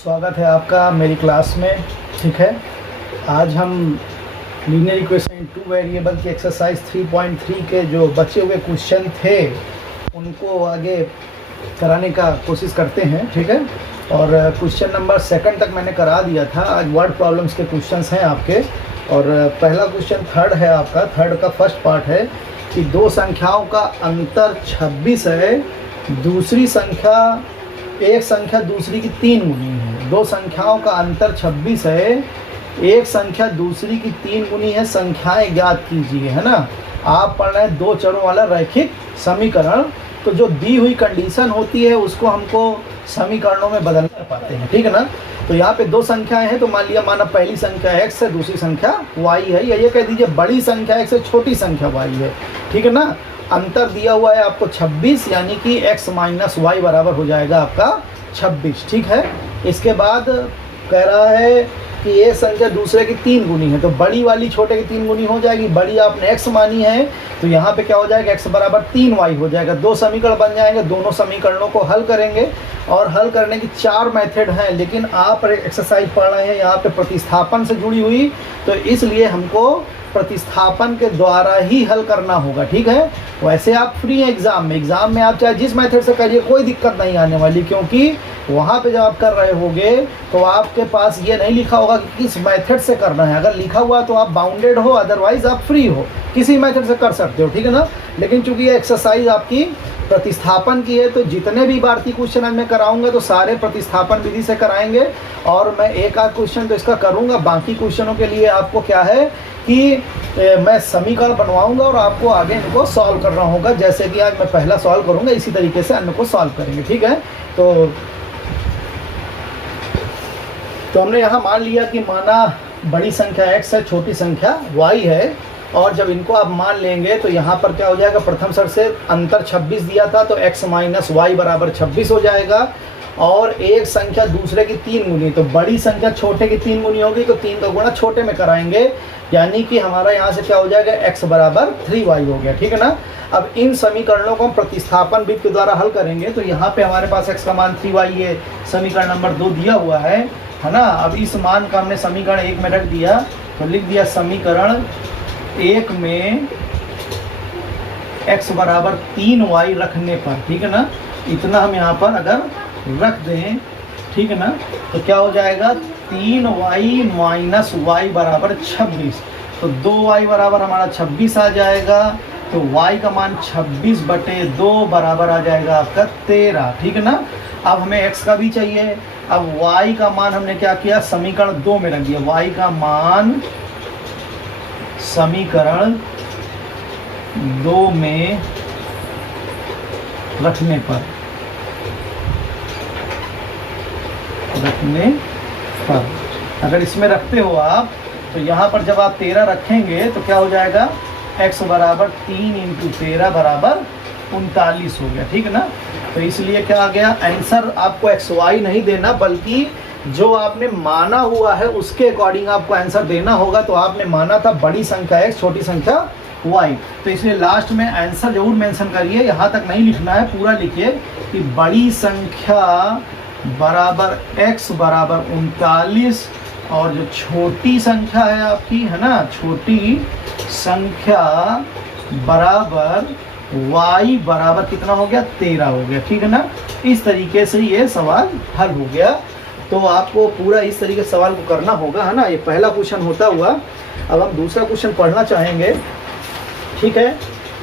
स्वागत है आपका मेरी क्लास में। ठीक है, आज हम linear equation in two variable की एक्सरसाइज 3.3 के जो बचे हुए क्वेश्चन थे उनको आगे कराने का कोशिश करते हैं। ठीक है, और क्वेश्चन नंबर 2 तक मैंने करा दिया था। आज वर्ड प्रॉब्लम्स के क्वेश्चंस हैं आपके, और पहला क्वेश्चन थर्ड है आपका। थर्ड का फर्स्ट पार्ट है कि दो संख्याओं का अंतर 26 है, दूसरी संख्या एक संख्या दूसरी की 3 गुनी है। दो संख्याओं का अंतर 26 है, एक संख्या दूसरी की 3 गुनी है, संख्याएं ज्ञात कीजिए। है ना, आप पढ़ रहे हैं दो चरों वाला रैखिक समीकरण। तो जो दी हुई कंडीशन होती है उसको हमको समीकरणों में बदलना पाते हैं। ठीक है ना, तो यहाँ पे दो संख्याएं हैं, तो मान लिया माना पहली संख्या x है, दूसरी संख्या y है, या ये कह दीजिए बड़ी संख्या x है, छोटी संख्या y है। ठीक है ना, अंतर दिया हुआ है आपको 26, यानी कि x माइनस वाई बराबर हो जाएगा आपका 26। ठीक है, इसके बाद कह रहा है कि एक संख्या दूसरे की 3 गुनी है, तो बड़ी वाली छोटे की 3 गुनी हो जाएगी। बड़ी आपने x मानी है, तो यहाँ पे क्या हो जाएगा, x बराबर 3y हो जाएगा। दो समीकरण बन जाएंगे, दोनों समीकरणों को हल करेंगे, और हल करने की 4 मेथड हैं। लेकिन आप एक्सरसाइज पढ़ रहे हैं यहाँ पे प्रतिस्थापन से जुड़ी हुई, तो इसलिए हमको प्रतिस्थापन के द्वारा ही हल करना होगा। ठीक है, वैसे आप फ्री हैं एग्ज़ाम में आप चाहे जिस मेथड से करिए, कोई दिक्कत नहीं आने वाली, क्योंकि वहाँ पे जब आप कर रहे होगे तो आपके पास ये नहीं लिखा होगा कि किस मेथड से करना है। अगर लिखा हुआ तो आप बाउंडेड हो, अदरवाइज आप फ्री हो, किसी मेथड से कर सकते हो। ठीक है ना, लेकिन चूंकि ये एक्सरसाइज आपकी प्रतिस्थापन की है, तो जितने भी भारतीय क्वेश्चन मैं कराऊंगा तो सारे प्रतिस्थापन विधि से कराएंगे, और मैं एक आध क्वेश्चन तो इसका करूंगा। बाकी क्वेश्चनों के लिए आपको क्या है कि मैं समीकरण बनवाऊंगा और आपको आगे इनको सॉल्व करना होगा। जैसे कि आज मैं पहला सॉल्व करूंगा, इसी तरीके से अन्य को सॉल्व करेंगे। ठीक है, तो हमने यहाँ मान लिया कि माना बड़ी संख्या x है, छोटी संख्या y है, और जब इनको आप मान लेंगे तो यहाँ पर क्या हो जाएगा, प्रथम शर्त से अंतर 26 दिया था, तो x माइनस वाई बराबर 26 हो जाएगा। और एक संख्या दूसरे की 3 गुनी, तो बड़ी संख्या छोटे की 3 गुनी होगी, तो 3 का गुणा छोटे में कराएंगे, यानी कि हमारा यहाँ से क्या हो जाएगा, x बराबर 3y हो गया। ठीक है ना, अब इन समीकरणों को हम प्रतिस्थापन विधि के द्वारा हल करेंगे। तो यहाँ पे हमारे पास x का मान 3y ये समीकरण नंबर 2 दिया हुआ है ना। अब इस मान का हमने समीकरण 1 में रख दिया, तो लिख दिया समीकरण 1 में x बराबर 3y रखने पर। ठीक है ना, इतना हम यहाँ पर अगर रख दें, ठीक है ना, तो क्या हो जाएगा, 3y माइनस वाई बराबर 26, तो 2y बराबर हमारा 26 आ जाएगा। तो y का मान 26/2 बराबर आ जाएगा आपका 13। ठीक है ना, अब हमें x का भी चाहिए। अब y का मान हमने क्या किया, समीकरण 2 में रख दिया। y का मान समीकरण 2 में रखने पर अगर इसमें रखते हो आप, तो यहाँ पर जब आप 13 रखेंगे तो क्या हो जाएगा, x बराबर 3 इंटू 13 बराबर 39 हो गया। ठीक है ना, तो इसलिए क्या आ गया, आंसर आपको xy नहीं देना, बल्कि जो आपने माना हुआ है उसके अकॉर्डिंग आपको आंसर देना होगा। तो आपने माना था बड़ी संख्या x, छोटी संख्या y, तो इसलिए लास्ट में आंसर जरूर मेंशन करिए। यहाँ तक नहीं लिखना है, पूरा लिखिए कि बड़ी संख्या बराबर x बराबर 39, और जो छोटी संख्या है आपकी, है ना, छोटी संख्या बराबर y बराबर कितना हो गया, 13 हो गया। ठीक है ना, इस तरीके से ये सवाल हल हो गया। तो आपको पूरा इस तरीके से सवाल को करना होगा, है ना। ये पहला क्वेश्चन होता हुआ, अब हम दूसरा क्वेश्चन पढ़ना चाहेंगे। ठीक है,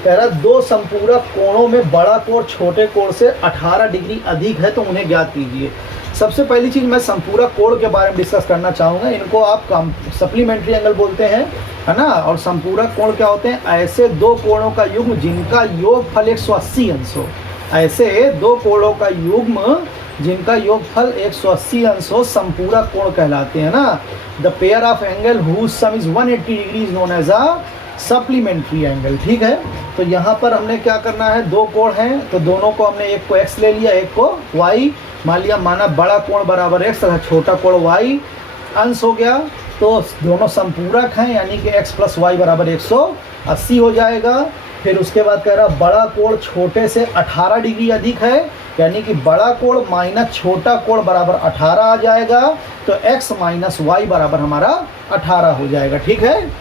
कह रहा दो संपूरक कोणों में बड़ा कोण छोटे कोण से 18 डिग्री अधिक है, तो उन्हें ज्ञात कीजिए। सबसे पहली चीज़ मैं संपूरक कोण के बारे में डिस्कस करना चाहूँगा। इनको आप सप्लीमेंट्री एंगल बोलते हैं, है ना। और संपूरक कोण क्या होते हैं, ऐसे दो कोणों का युग्म जिनका योगफल 180 अंश हो। ऐसे दो कोणों का युग्म जिनका योगफल 180 अंश हो, संपूरक कोण कहलाते हैं ना। The pair of angle whose sum is 180 degree is known as a supplementary angle. ठीक है, तो यहाँ पर हमने क्या करना है, दो कोण हैं, तो दोनों को हमने एक को x ले लिया, एक को y मान लिया। माना बड़ा कोण बराबर x तथा छोटा कोण y, अंश हो गया, तो दोनों संपूरक हैं, यानी कि x प्लस वाई बराबर 180 हो जाएगा। फिर उसके बाद कह रहा बड़ा कोण छोटे से 18 डिग्री अधिक है, यानी कि बड़ा कोण माइनस छोटा कोण बराबर 18 आ जाएगा। तो x माइनस वाई बराबर हमारा 18 हो जाएगा। ठीक है,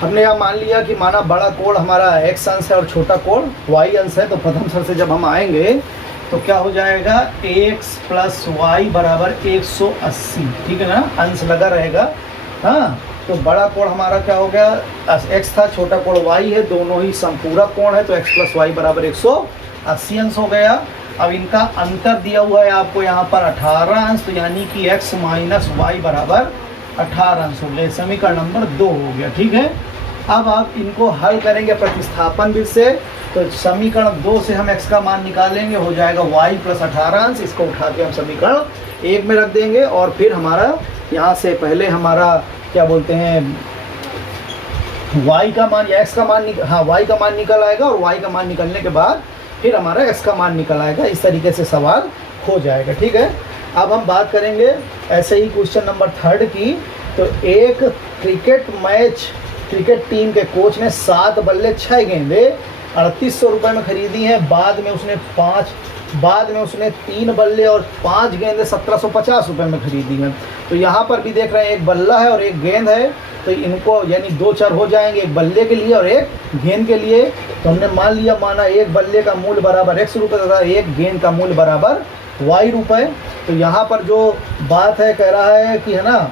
हमने यहाँ मान लिया कि माना बड़ा कोण हमारा x अंश है और छोटा कोण y अंश है। तो प्रथम स्तर से जब हम आएंगे तो क्या हो जाएगा, x प्लस वाई बराबर 180। ठीक है ना, अंश लगा रहेगा। हाँ, तो बड़ा कोण हमारा क्या हो गया, x था, छोटा कोण y है, दोनों ही समपूरक कोण है। तो x प्लस वाई बराबर 180 अंश हो गया। अब इनका अंतर दिया हुआ है आपको यहाँ पर 18 अंश, तो यानी कि x माइनस वाई बराबर 18 अंश हो गया। समीकरण नंबर 2 हो गया। ठीक है, अब आप इनको हल करेंगे प्रतिस्थापन विधि से। तो समीकरण 2 से हम x का मान निकालेंगे, हो जाएगा y प्लस 18 अंश। इसको उठा के हम समीकरण 1 में रख देंगे और फिर हमारा यहाँ से पहले हमारा क्या बोलते हैं y का मान या x का मान y का मान निकल आएगा और y का मान निकलने के बाद फिर हमारा x का मान निकल आएगा। इस तरीके से सवाल हो जाएगा। ठीक है, अब हम बात करेंगे ऐसे ही क्वेश्चन नंबर 3 की। तो एक क्रिकेट टीम के कोच ने 7 बल्ले 6 गेंदे 3800 रुपये में खरीदी हैं। बाद में उसने 3 बल्ले और 5 गेंदे 1750 रुपये में खरीदी हैं। तो यहाँ पर भी देख रहे हैं एक बल्ला है और एक गेंद है, तो इनको यानी 2 चर हो जाएंगे, एक बल्ले के लिए और एक गेंद के लिए। तो हमने मान लिया, माना एक बल्ले का मूल्य बराबर x रुपये तथा एक गेंद का मूल्य बराबर y रुपये। तो यहाँ पर जो बात है कह रहा है कि है ना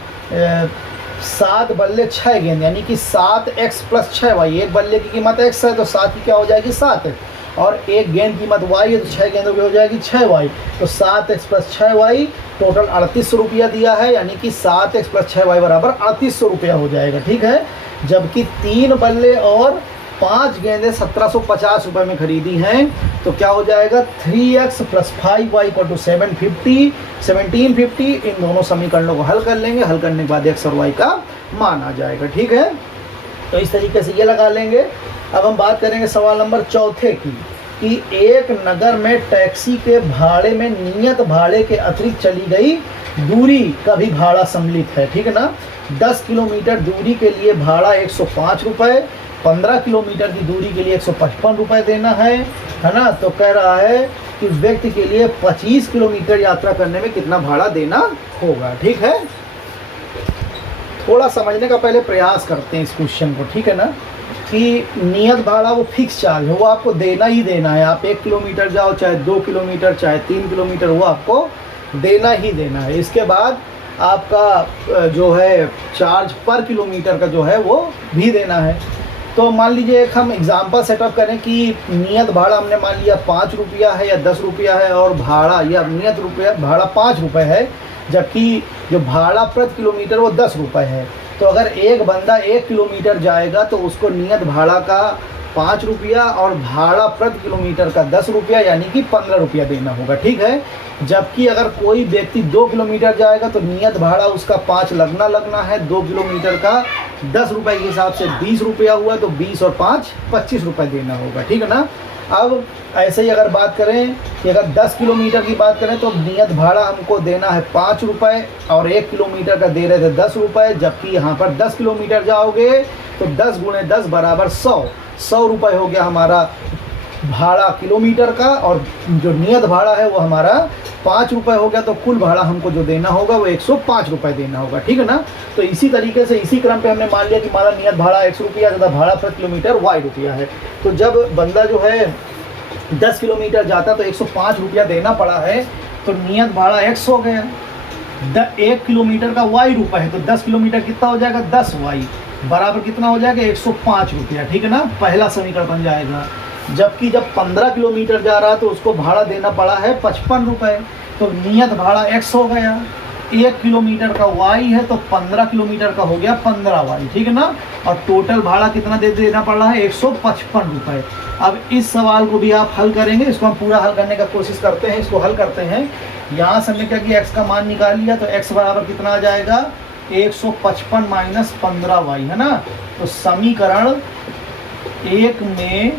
7 बल्ले 6 गेंद यानी कि 7x प्लस 6y। एक बल्ले की कीमत x है तो 7 की क्या हो जाएगी 7 है, और एक गेंद कीमत y है तो 6 गेंदों की हो जाएगी 6y। तो 7x प्लस 6y टोटल 3800 रुपया दिया है, यानी कि 7x प्लस 6y बराबर 3800 रुपया हो जाएगा। ठीक है, जबकि 3 बल्ले और 5 गेंदें 1750 रुपये में खरीदी हैं। तो क्या हो जाएगा 3x plus 5y equal to 1750। इन दोनों समीकरणों को हल कर लेंगे, हल करने के बाद x और y का मान आ जाएगा। ठीक है, तो इस तरीके से ये लगा लेंगे। अब हम बात करेंगे सवाल नंबर 4 की, कि एक नगर में टैक्सी के भाड़े में नियत भाड़े के अतिरिक्त चली गई दूरी का भी भाड़ा सम्मिलित है। ठीक है ना, 10 किलोमीटर दूरी के लिए भाड़ा 105 रुपये, 15 किलोमीटर की दूरी के लिए 155 रुपये देना है ना। तो कह रहा है कि व्यक्ति के लिए 25 किलोमीटर यात्रा करने में कितना भाड़ा देना होगा। ठीक है, थोड़ा समझने का पहले प्रयास करते हैं इस क्वेश्चन को। ठीक है ना, कि नियत भाड़ा वो फिक्स चार्ज है, वो आपको देना ही देना है। आप 1 किलोमीटर जाओ, चाहे 2 किलोमीटर, चाहे 3 किलोमीटर, वो आपको देना ही देना है। इसके बाद आपका जो है चार्ज पर किलोमीटर का जो है वो भी देना है। तो मान लीजिए एक हम एग्जांपल सेटअप करें कि नियत भाड़ा हमने मान लिया 5 रुपया है या 10 रुपया है, और भाड़ा या नियत रुपया भाड़ा 5 रुपये है, जबकि जो भाड़ा प्रति किलोमीटर वो 10 रुपये है। तो अगर एक बंदा 1 किलोमीटर जाएगा तो उसको नियत भाड़ा का 5 रुपया और भाड़ा प्रति किलोमीटर का 10 रुपया यानी कि 15 रुपया देना होगा। ठीक है, जबकि अगर कोई व्यक्ति 2 किलोमीटर जाएगा तो नियत भाड़ा उसका 5 लगना है। 2 किलोमीटर का 10 रुपये के हिसाब से 20 रुपया हुआ, तो 20 और 5 25 रुपये देना होगा। ठीक है ना। अब ऐसे ही अगर बात करें कि अगर 10 किलोमीटर की बात करें तो नियत भाड़ा हमको देना है 5 रुपये और 1 किलोमीटर का दे रहे थे 10 रुपये, जबकि यहाँ पर 10 किलोमीटर जाओगे तो 10 गुणे 10 बराबर 100 रुपये हो गया हमारा भाड़ा किलोमीटर का, और जो नियत भाड़ा है वो हमारा 5 रुपये हो गया। तो कुल भाड़ा हमको जो देना होगा वो 105 रुपये देना होगा। ठीक है ना। तो इसी तरीके से इसी क्रम पे हमने मान लिया कि हमारा नियत भाड़ा 100 रुपया तथा भाड़ा प्रति किलोमीटर y रुपया है। तो जब बंदा जो है 10 किलोमीटर जाता तो 105 रुपया देना पड़ा है, तो नियत भाड़ा x हो गया। 1 किलोमीटर का y रुपये है, तो 10 किलोमीटर कितना हो जाएगा 10y बराबर कितना हो जाएगा 105 रुपया। ठीक है ना, पहला समीकरण बन जाएगा। जबकि जब 15 किलोमीटर जा रहा है तो उसको भाड़ा देना पड़ा है 55 रुपये, तो नियत भाड़ा x हो गया। 1 किलोमीटर का y है तो 15 किलोमीटर का हो गया 15y। ठीक है ना, और टोटल भाड़ा कितना देना पड़ रहा है 155 रुपये। अब इस सवाल को भी आप हल करेंगे, इसको हम पूरा हल करने का कोशिश करते हैं। इसको हल करते हैं, यहाँ से हमने क्या किया x का मान निकाल लिया, तो x बराबर कितना आ जाएगा 155 माइनस 15y है ना। तो समीकरण 1 में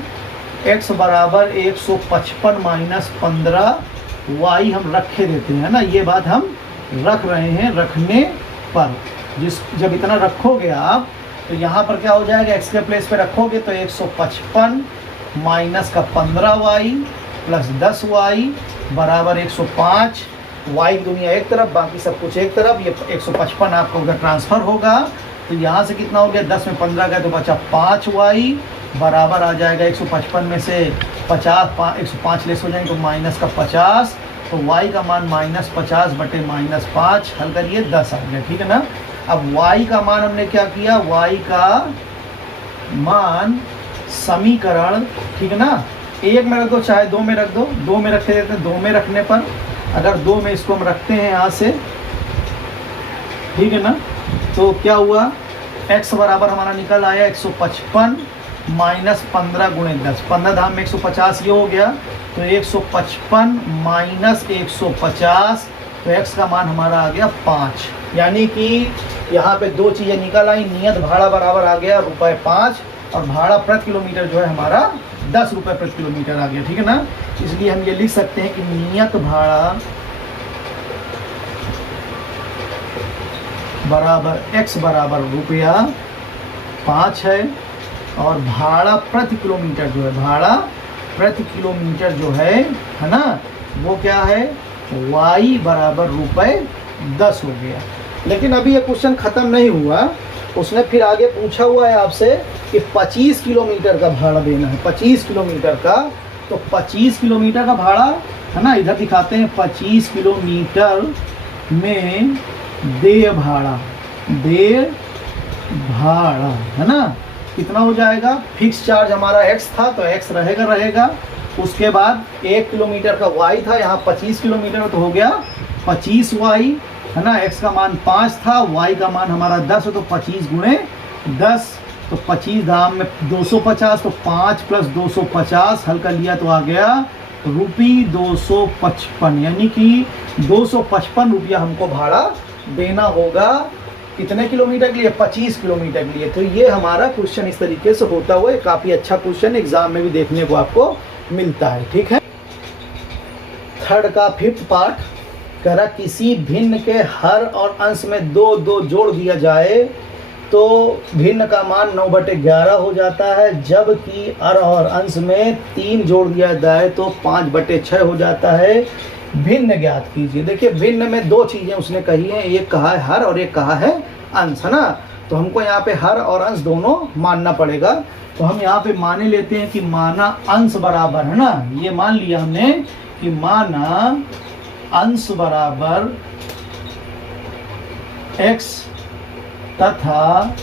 x बराबर 155 माइनस 15y हम रखे देते हैं ना। ये बात हम रख रहे हैं, रखने पर जब इतना रखोगे आप तो यहाँ पर क्या हो जाएगा x के प्लेस पे रखोगे तो 155 माइनस का 15y प्लस 10y बराबर 105, वाई की दुनिया एक तरफ, बाकी सब कुछ एक तरफ। ये 155 आपका उधर ट्रांसफ़र होगा, तो यहाँ से कितना हो गया, 10 में 15 गया तो बचा 5y, बराबर आ जाएगा 155 में से 50, 105 लेस हो जाएंगे तो माइनस का 50, तो y का मान -50 बटे -5, हल करिए 10 आ गया, ठीक है ना। अब y का मान हमने क्या किया, y का मान समीकरण, ठीक है ना, 1 में रख दो चाहे 2 में रख दो, 2 में रख देते हैं, 2 में रखने पर अगर 2 में इसको हम रखते हैं यहाँ से, ठीक है ना, तो क्या हुआ, x बराबर हमारा निकल आया 155 माइनस 15 गुणे 10, 15 धाम में 150 ये हो गया, तो 155 माइनस 150, तो x का मान हमारा आ गया 5। यानी कि यहाँ पे दो चीज़ें निकल आई, नियत भाड़ा बराबर आ गया ₹5 और भाड़ा प्रति किलोमीटर जो है हमारा 10 रुपये प्रति किलोमीटर आ गया, ठीक है ना। इसलिए हम ये लिख सकते हैं कि नियत भाड़ा बराबर x बराबर ₹5 है और भाड़ा प्रति किलोमीटर जो है, भाड़ा प्रति किलोमीटर जो है ना, वो क्या है, y बराबर ₹10 हो गया। लेकिन अभी ये क्वेश्चन ख़त्म नहीं हुआ, उसने फिर आगे पूछा हुआ है आपसे कि 25 किलोमीटर का भाड़ा देना है, 25 किलोमीटर का, तो 25 किलोमीटर का भाड़ा है ना, इधर दिखाते हैं 25 किलोमीटर में देय भाड़ा है ना, कितना हो जाएगा, फिक्स चार्ज हमारा x था तो x रहेगा, उसके बाद 1 किलोमीटर का y था, यहाँ 25 किलोमीटर तो हो गया 25y है ना, x का मान 5 था, y का मान हमारा 10 है, तो 25 गुणे 10, तो 25 दाम में 250, तो 5 प्लस 250 हल कर लिया तो आ गया ₹255, यानी कि 255 रुपया हमको भाड़ा देना होगा। कितने किलोमीटर के लिए, 25 किलोमीटर के लिए। तो ये हमारा क्वेश्चन इस तरीके से होता हुआ काफ़ी अच्छा क्वेश्चन एग्जाम में भी देखने को आपको मिलता है, ठीक है। थर्ड का 5th पार्ट कह रहा, किसी भिन्न के हर और अंश में 2 जोड़ दिया जाए तो भिन्न का मान 9/11 हो जाता है, जबकि हर और अंश में 3 जोड़ दिया जाए तो 5/6 हो जाता है, भिन्न ज्ञात कीजिए। देखिए भिन्न में 2 चीज़ें उसने कही हैं, एक कहा है हर और एक कहा है अंश, है ना, तो हमको यहाँ पे हर और अंश दोनों मानना पड़ेगा। तो हम यहाँ पे माने लेते हैं कि माना अंश बराबर, है ना, ये मान लिया हमने कि माना अंश बराबर x तथा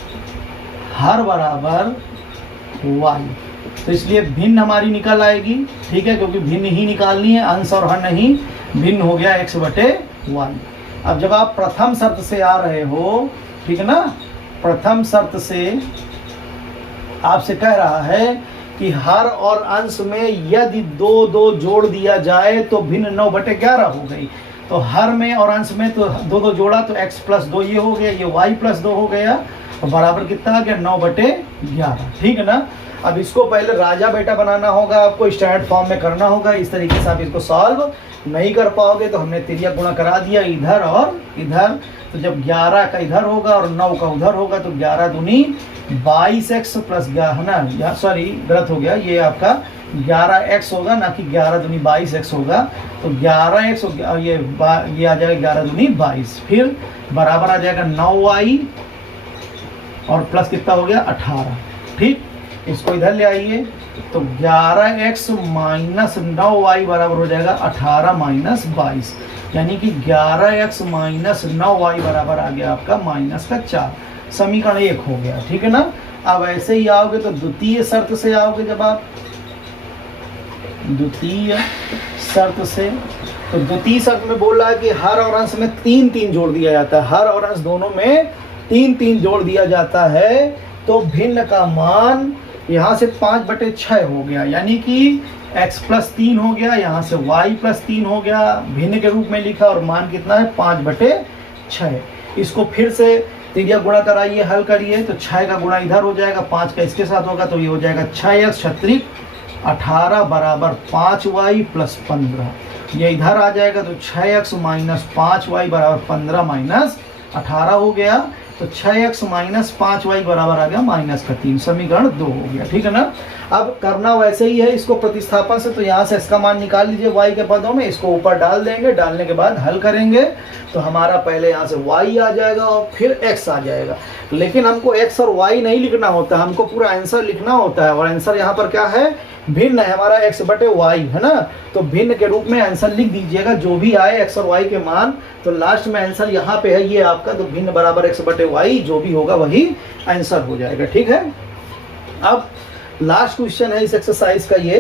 हर बराबर y, तो इसलिए भिन्न हमारी निकल आएगी, ठीक है, क्योंकि भिन्न ही निकालनी है, अंश और हर नहीं, भिन्न हो गया x/y। अब जब आप प्रथम शर्त से आ रहे हो, ठीक है ना, प्रथम शर्त से आपसे कह रहा है कि हर और अंश में यदि 2 जोड़ दिया जाए तो भिन्न 9/11 हो गई, तो हर में और अंश में तो 2 जोड़ा तो x + 2 ये हो गया, ये y + 2 हो गया, और बराबर कितना आ गया 9/11, ठीक है ना। अब इसको पहले राजा बेटा बनाना होगा, आपको स्टैंडर्ड फॉर्म में करना होगा, इस तरीके से आप इसको सॉल्व नहीं कर पाओगे, तो हमने तिर्यक गुणा करा दिया इधर और इधर, तो जब 11 का इधर होगा और 9 का उधर होगा तो 11 दूनी 22x + 11 है ना, सॉरी गलत हो गया, ये आपका 11x होगा ना कि 11 दूनी 22x होगा, तो 11x और ये आ जाएगा 11 दूनी 22, फिर बराबर आ जाएगा 9y और प्लस कितना हो गया 18, ठीक, इसको इधर ले आइए, तो 11x माइनस 9y बराबर हो जाएगा 18 माइनस 22, यानी कि 11x माइनस 9y बराबर आ गया आपका -4, समीकरण 1 हो गया, ठीक है ना। अब ऐसे ही आओगे तो द्वितीय शर्त से आओगे, जब आप द्वितीय शर्त से, तो द्वितीय शर्त में बोल रहा है कि हर और अंश में 3 जोड़ दिया जाता है, हर और अंश दोनों में 3 जोड़ दिया जाता है, तो भिन्न का मान यहाँ से 5/6 हो गया, यानी कि x + 3 हो गया, यहाँ से y + 3 हो गया, भिन्न के रूप में लिखा और मान कितना है 5/6। इसको फिर से तिर्यक गुणा कराइए, हल करिए, तो 6 का गुणा इधर हो जाएगा, 5 का इसके साथ होगा, तो ये हो जाएगा 6x × 18 बराबर 5y + 15, ये इधर आ जाएगा, तो 6x - 5y बराबर 15 - 18 हो गया, तो 6x - 5y बराबर आ गया -3, समीकरण 2 हो गया, ठीक है ना। अब करना वैसे ही है इसको प्रतिस्थापन से, तो यहाँ से इसका मान निकाल लीजिए y के पदों में, इसको ऊपर डाल देंगे, डालने के बाद हल करेंगे तो हमारा पहले यहाँ से y आ जाएगा और फिर x आ जाएगा। लेकिन हमको x और y नहीं लिखना होता, हमको पूरा आंसर लिखना होता है, और आंसर यहाँ पर क्या है, भिन्न है हमारा x बटे y, है ना। तो भिन्न के रूप में आंसर लिख दीजिएगा, जो भी आए x और y के मान, तो लास्ट में आंसर यहाँ पे है ये आपका, तो भिन्न बराबर x बटे y, जो भी होगा वही आंसर हो जाएगा, ठीक है। अब लास्ट क्वेश्चन है इस एक्सरसाइज का ये,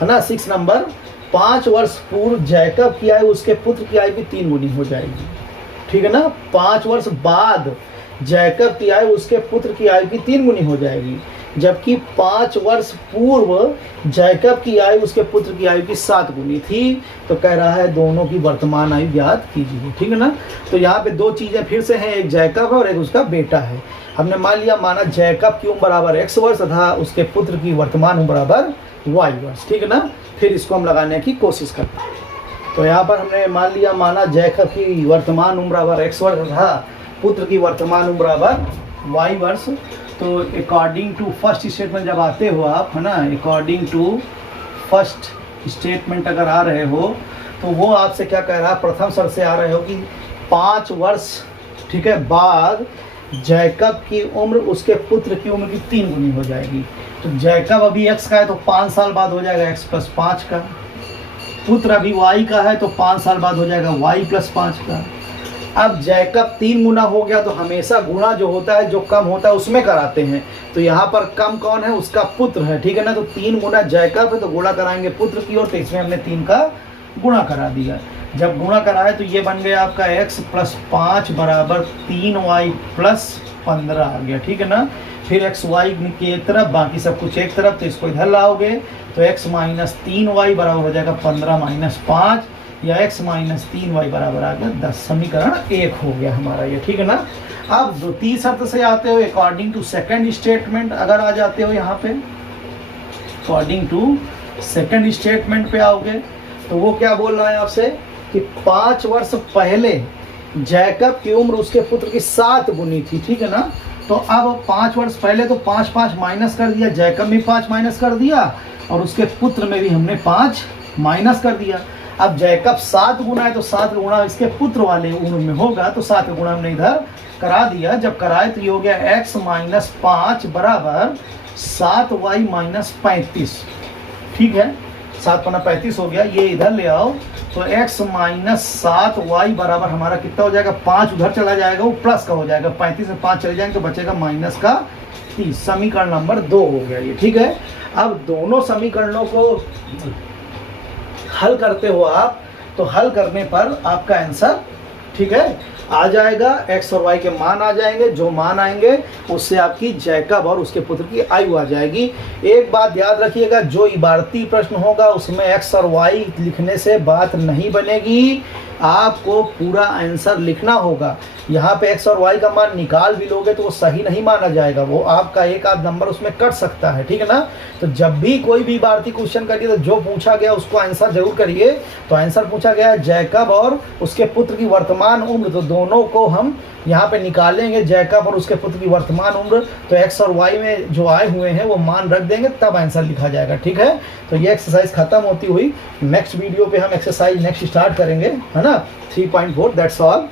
है ना, 6 नंबर। 5 वर्ष पूर्व जैकब की आयु उसके पुत्र की आयु की 3 गुनी हो जाएगी, ठीक है ना। 5 वर्ष बाद जैकब की आयु उसके पुत्र की आयु की 3 गुनी हो जाएगी, जबकि 5 वर्ष पूर्व जैकब की आयु उसके पुत्र की आयु की 7 गुनी थी। तो कह रहा है दोनों की वर्तमान आयु ज्ञात कीजिए, ठीक है ना। तो यहाँ पे दो चीज़ें फिर से हैं, एक जैकब है और एक उसका बेटा है। हमने मान लिया, माना जैकब की उम्र बराबर x वर्ष तथा उसके पुत्र की वर्तमान उम्र बराबर y वर्ष, ठीक है ना। फिर इसको हम लगाने की कोशिश करते हैं। तो यहाँ पर हमने मान लिया, माना जैकब की वर्तमान उम्र बराबर x वर्ष तथा पुत्र की वर्तमान उम्र बराबर y वर्ष। तो अकॉर्डिंग टू फर्स्ट स्टेटमेंट जब आते हो आप, है ना, अकॉर्डिंग टू फर्स्ट स्टेटमेंट अगर आ रहे हो तो वो आपसे क्या कह रहा है, प्रथम शर्त से आ रहे हो कि 5 वर्ष, ठीक है, बाद जैकब की उम्र उसके पुत्र की उम्र की 3 गुनी हो जाएगी। तो जैकब अभी x का है तो 5 साल बाद हो जाएगा x + 5 का, पुत्र अभी y का है तो 5 साल बाद हो जाएगा y + 5 का। अब जैकब 3 गुना हो गया, तो हमेशा गुणा जो होता है, जो कम होता है उसमें कराते हैं। तो यहाँ पर कम कौन है, उसका पुत्र है, ठीक है ना। तो 3 गुना जैकब है तो गुणा कराएंगे पुत्र की ओर, तो इसमें हमने 3 का गुणा करा दिया। जब गुणा कराए तो ये बन गया आपका x + 5 बराबर 3y + 15 आ गया, ठीक है ना। फिर x y की एक तरफ, बाकी सब कुछ एक तरफ, तो इसको इधर लाओगे तो x - 3y बराबर हो जाएगा 15 - 5, या x - 3y बराबर आ गया 10। समीकरण 1 हो गया हमारा ये, ठीक है ना। अब द्वितीय शर्त से आते हो, अकॉर्डिंग टू सेकंड स्टेटमेंट अगर आ जाते हो यहाँ पे, अकॉर्डिंग टू सेकंड स्टेटमेंट पे आओगे तो वो क्या बोल रहा है आपसे कि 5 वर्ष पहले जैकब की उम्र उसके पुत्र की 7 गुनी थी, ठीक है ना। तो अब 5 वर्ष पहले तो 5 माइनस कर दिया, जैकब में 5 माइनस कर दिया और उसके पुत्र में भी हमने 5 माइनस कर दिया। अब जैकब 7 गुना है तो 7 गुणा इसके पुत्र वाले उम्र में होगा, तो 7 गुणा हमने इधर करा दिया। जब कराए तो ये हो गया x - 5 बराबर 7y - 35, ठीक है। 7 × 35 हो गया, ये इधर ले आओ तो x - 7y बराबर हमारा कितना हो जाएगा, 5 उधर चला जाएगा, वो प्लस का हो जाएगा, 35 में 5 चले जाएंगे तो बचेगा -30। समीकरण नंबर 2 हो गया ये, ठीक है। अब दोनों समीकरणों को हल करते हो आप, तो हल करने पर आपका आंसर, ठीक है, आ जाएगा। x और y के मान आ जाएंगे, जो मान आएंगे उससे आपकी जैकब और उसके पुत्र की आयु आ जाएगी। एक बात याद रखिएगा, जो इबारती प्रश्न होगा उसमें x और y लिखने से बात नहीं बनेगी, आपको पूरा आंसर लिखना होगा। यहाँ पे x और y का मान निकाल भी लोगे तो वो सही नहीं माना जाएगा, वो आपका एक आध नंबर उसमें कट सकता है, ठीक है ना। तो जब भी कोई भी इबारती क्वेश्चन करिए तो जो पूछा गया उसको आंसर जरूर करिए। तो आंसर पूछा गया है जैकब और उसके पुत्र की वर्तमान उम्र, तो दोनों को हम यहाँ पे निकालेंगे, जैकब और उसके पुत्र की वर्तमान उम्र। तो x और y में जो आए हुए हैं वो मान रख देंगे, तब आंसर लिखा जाएगा, ठीक है। तो ये एक्सरसाइज खत्म होती हुई नेक्स्ट वीडियो पे हम एक्सरसाइज नेक्स्ट स्टार्ट करेंगे, है ना, 3.4। That's all.